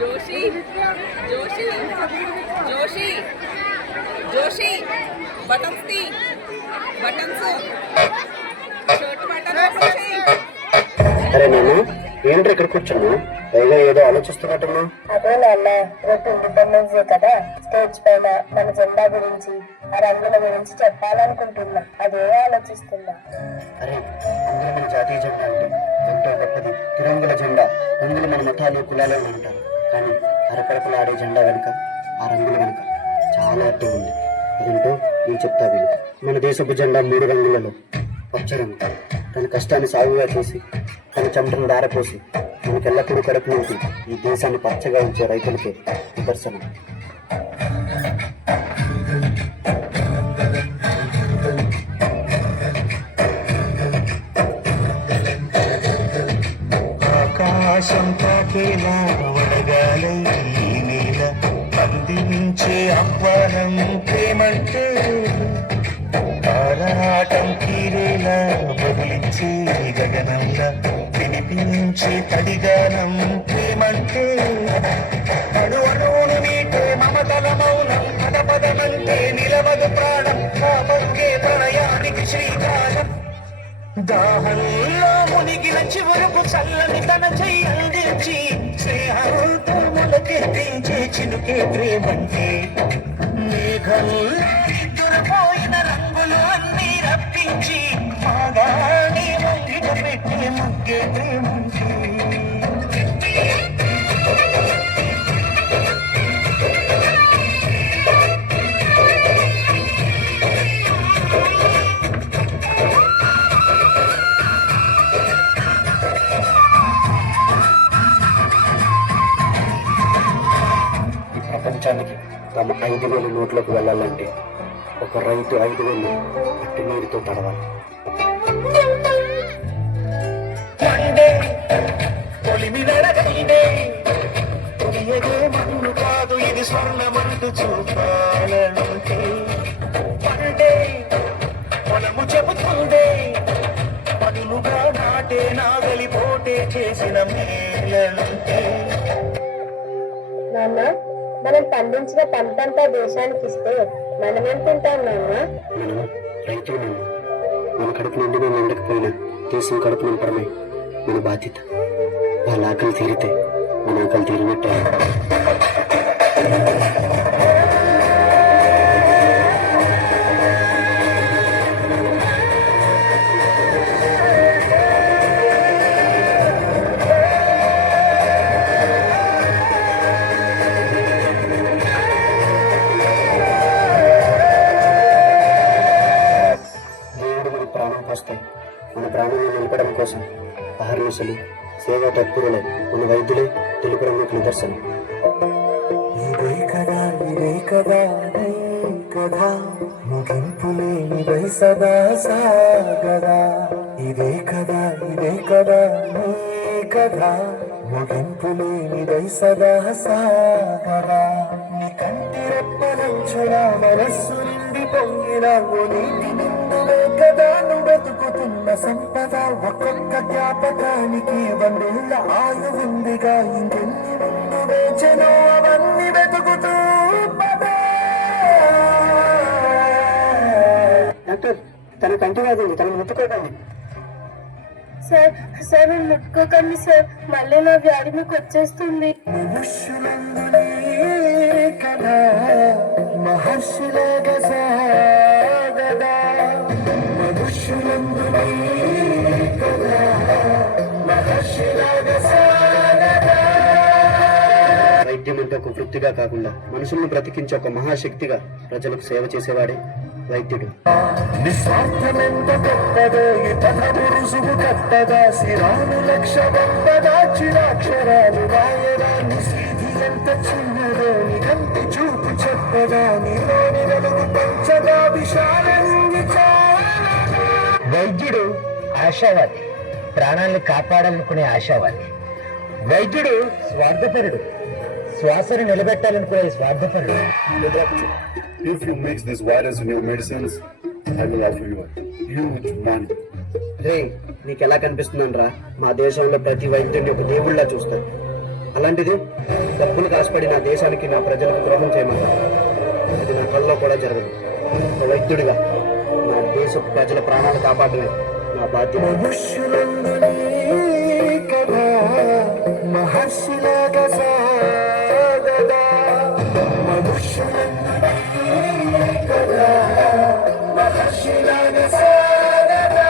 Joshi Joshi Joshi Joshi buttons ती buttons shirt button open చేయి. అరే నేను ఏంటి ఇక్కడ కూర్చున్నా? పైగా ఏదో ఆలోచిస్తున్నట్టున్నా. అదే నాన్న, రేపు ఇండిపెండెన్స్ డే కదా, స్టేజ్ పైన మన జెండా గురించి ఆ రంగుల గురించి చెప్పాలనుకుంటున్నా. అదే ఆలోచిస్తున్నా. అరే అందులో మన జాతీయ జెండా అంటే ఎంతో గొప్పది. తిరంగుల జెండా. రంగులు మన మతాలు కులాలు అని అంటారు, కానీ అరకడపలు ఆడే జెండా వెనుక, ఆ రంగుల వెనుక చాలా అర్థం ఉంది. అదేంటో నేను చెప్తా విను. మన దేశపు జెండా 3 రంగులలో పచ్చ రంగు. తన కష్టాన్ని సాగుగా చేసి తన చెమటను దారపోసి మనకెల్లప్పుడూ కడుపు నుండి ఈ దేశాన్ని పచ్చగా ఉంచే రైతులకే నిదర్శనం. ఆకాశం తాకేలా వడగాలై నేల అందించే ఆహ్వానం ప్రేమంటే, ఆరాటం తీరేలా బదులించే గగనంలా వినిపించే తడిగానం ప్రేమంటే, అణు అణువును నీటే మమతల మౌనం పదపదమంటే నిలవదు ప్రాణం ఆ పరుగే ప్రణయానికి శ్రీకారం. దాహంలో మునిగిన చివరకు చల్లని తన చెయ్యి అందించి స్నేహంతో మొలకెత్తించే చినుకే ప్రేమంటే, మేఘంలో నిద్రపోయిన రంగులు అన్నీ రప్పించి మాగాని ముంగిట పెట్టే ముగ్గే ప్రేమంటే. ప్రపంచానికి తమ 5,000 నోట్లకు వెళ్ళాలంటే ఒక రైతు 5,000 మట్టి నీరుతో తడవాలి. మన్ను కాదు ఇది స్వర్ణమంటూ చూపాలనుంటే, పండే పొలము చెబుతుందే పదులుగా నాటే నాగలి పోటే చేసిన మేలనుంటే. నాన్న, మనం పండించిన పంటంతా దేశానికి ఇస్తే మనమేం తింటాం నాన్న? మనం రైతులు. మన కడుపు నుండి మనం ఎండకపోయినా దేశం కడుపు నింపడమే మన బాధ్యత. వాళ్ళ ఆకలి తీరితే మన ఆకలి తీరినట్టే. మన ప్రాణాన్ని నిలపడం కోసం అహర్నిశలు సేవా తత్పరులై మన వైద్యులే తెలుపు రంగుకు నిదర్శనం. ఇదే కదా ఇదే కదా కదా ముగింపులేనిదై సదా సాగదా. ఇదే కదా ఇదే కదా కదా ముగింపులేనిదై సదా సాగదా. నీ కంటి రెప్పలంచున మనస్సు నిండి పొంగిన ఓ నీటి నిండువే కదా నువ్వు వెతుకుతున్న సంపద. ఒక్కొక్క జ్ఞాపకానికి 100 ఆయువుందిగా, ఇంకెన్ని ముందు వేచనో అవన్నీ వెతుకుతూ డాక్టర్, తన కంటి కాదండి, తనను ముట్టుకోకండి. సార్ సార్ ముట్టుకోకండి సార్, మళ్ళీ నా వ్యాధి మీకు వచ్చేస్తుంది. కదా మహర్షిలాగా సాగదా మనుష్యులందునే కదా మహర్షిలాగా సాగదా. వైద్యం అంటే ఒక వృత్తిగా కాకుండా మనుషులను బ్రతికించే ఒక మహాశక్తిగా ప్రజలకు సేవ చేసేవాడే వైద్యుడు. నిస్వార్థమెంత గొప్పదో ఈ పదము రుసుము కట్టదా. శిరాను లక్ష గొప్పదా చిరాక్షరాలు రాయరా. నిశీధి ఎంత చిన్నదో నీ కంటి చూపు చెప్పదా. నీలోని వెలుగు పెంచదా విశాలని. వైద్యుడు ఆశావాది, ప్రాణాలను కాపాడాలనుకునే ఆశావాది. వైద్యుడు స్వార్థపరుడు, శ్వాసను నిలబెట్టాలనుకునే స్వార్థపరుడు. If you mix this virus in your medicines, I love your huge money. రే నీకు ఎలా కనిపిస్తుందని రా, మా దేశంలో ప్రతి వైద్యుడిని ఒక దేవుళ్ళ చూస్తారు. అలాంటిది డబ్బులు కాసుపడి నా దేశానికి నా ప్రజలకు ద్రోహం చేయమన్నా అది నా కళ్ళలో కూడా జరగదు. ఒక వైద్యుడిగా నా దేశ ప్రజల ప్రాణాలు కాపాడమే నా బాధ్యత. మహర్షిలాగా సాగదా మహర్షిలాగా సాగదా.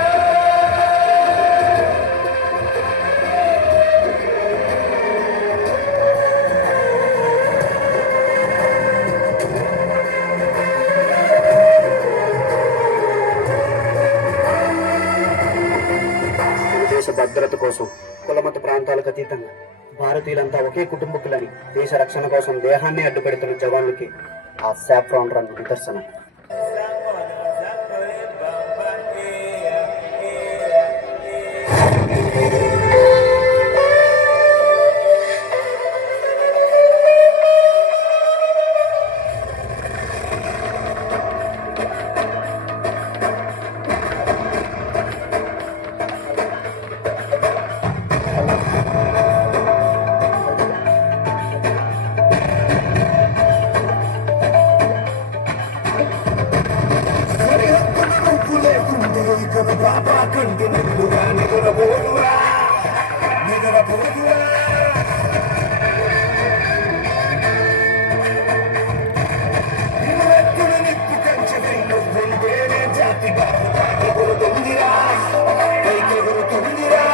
మన దేశ భద్రత కోసం కులమత ప్రాంతాలకు అతీతంగా భారతీయులంతా ఒకే కుటుంబకులని దేశ రక్షణ కోసం దేహాన్ని అడ్డుపెడుతున్న జవాన్లకి ఆ సాఫ్రాన్ రంగు నిదర్శనం. బాబా కంటి నిలుగా నిద్రపోదురా నిద్రపోదురా. నిప్పు కంచె నువ్వుంటేనే జాతి ఎగురుతుందిరా పైకి ఎగురుతుందిరా.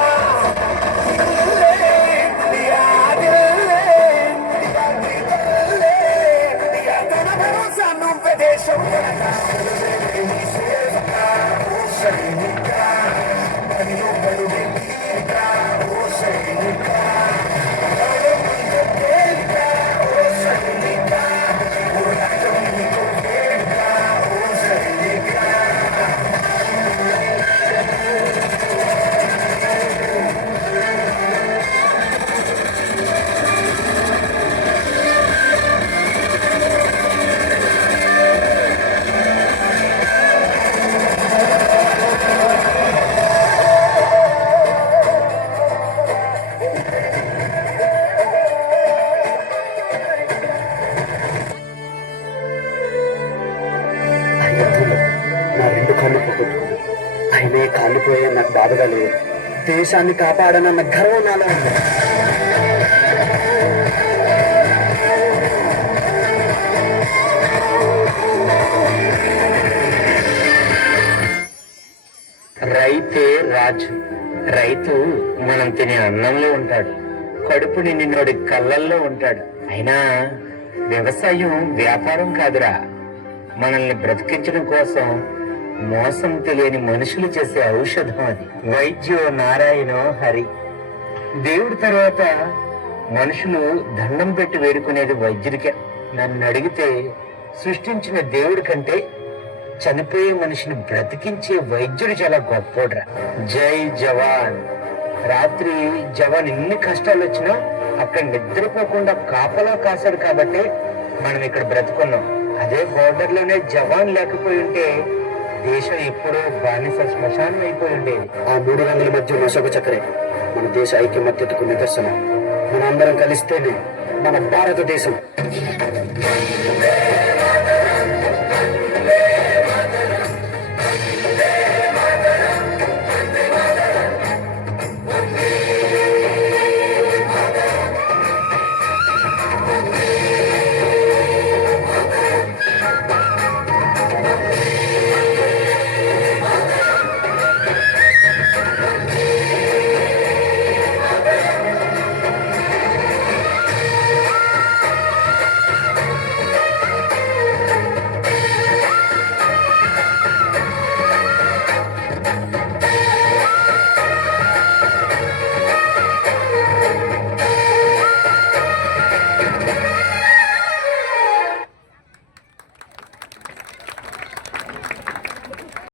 తన భరోసా నువ్వే దేశం నా రెండు కాళ్ళు పోగొట్టుకున్నాను. అయినా కాళ్ళు పోయే నాకు బాధగా లేదు. దేశాన్ని కాపాడనన్న గర్వం నాలో ఉంది. రైతే రాజు. రైతు మనం తినే అన్నంలో ఉంటాడు, కడుపు నిండినోడి కళ్ళల్లో ఉంటాడు. అయినా వ్యవసాయం వ్యాపారం కాదురా, మనల్ని బ్రతికించడం కోసం మోసం తెలియని మనుషులు చేసే ఔషధం అది. వైద్యో నారాయణో హరి. దేవుడి తర్వాత మనుషులు దండం పెట్టి వేడుకునేది వైద్యుడికే. నన్ను అడిగితే సృష్టించిన దేవుడి కంటే చనిపోయే మనిషిని బ్రతికించే వైద్యుడు చాలా గొప్పోడ్రా. జై జవాన్. రాత్రి జవాన్ ఎన్ని కష్టాలు వచ్చినా అక్కడ నిద్రపోకుండా కాపలా కాశాడు కాబట్టి మనం ఇక్కడ బ్రతుకున్నాం. అదే బోర్డర్ లోనే జవాన్ లేకపోయి ఉంటే దేశం ఎప్పుడో బానిస శ్మశానం అయిపోయి ఉండేది. ఆ 3 రంగుల మధ్య అశోక చక్రే మన దేశ ఐక్యమత్యతకు నిదర్శనం. మన అందరం కలిస్తేనే మన భారతదేశం.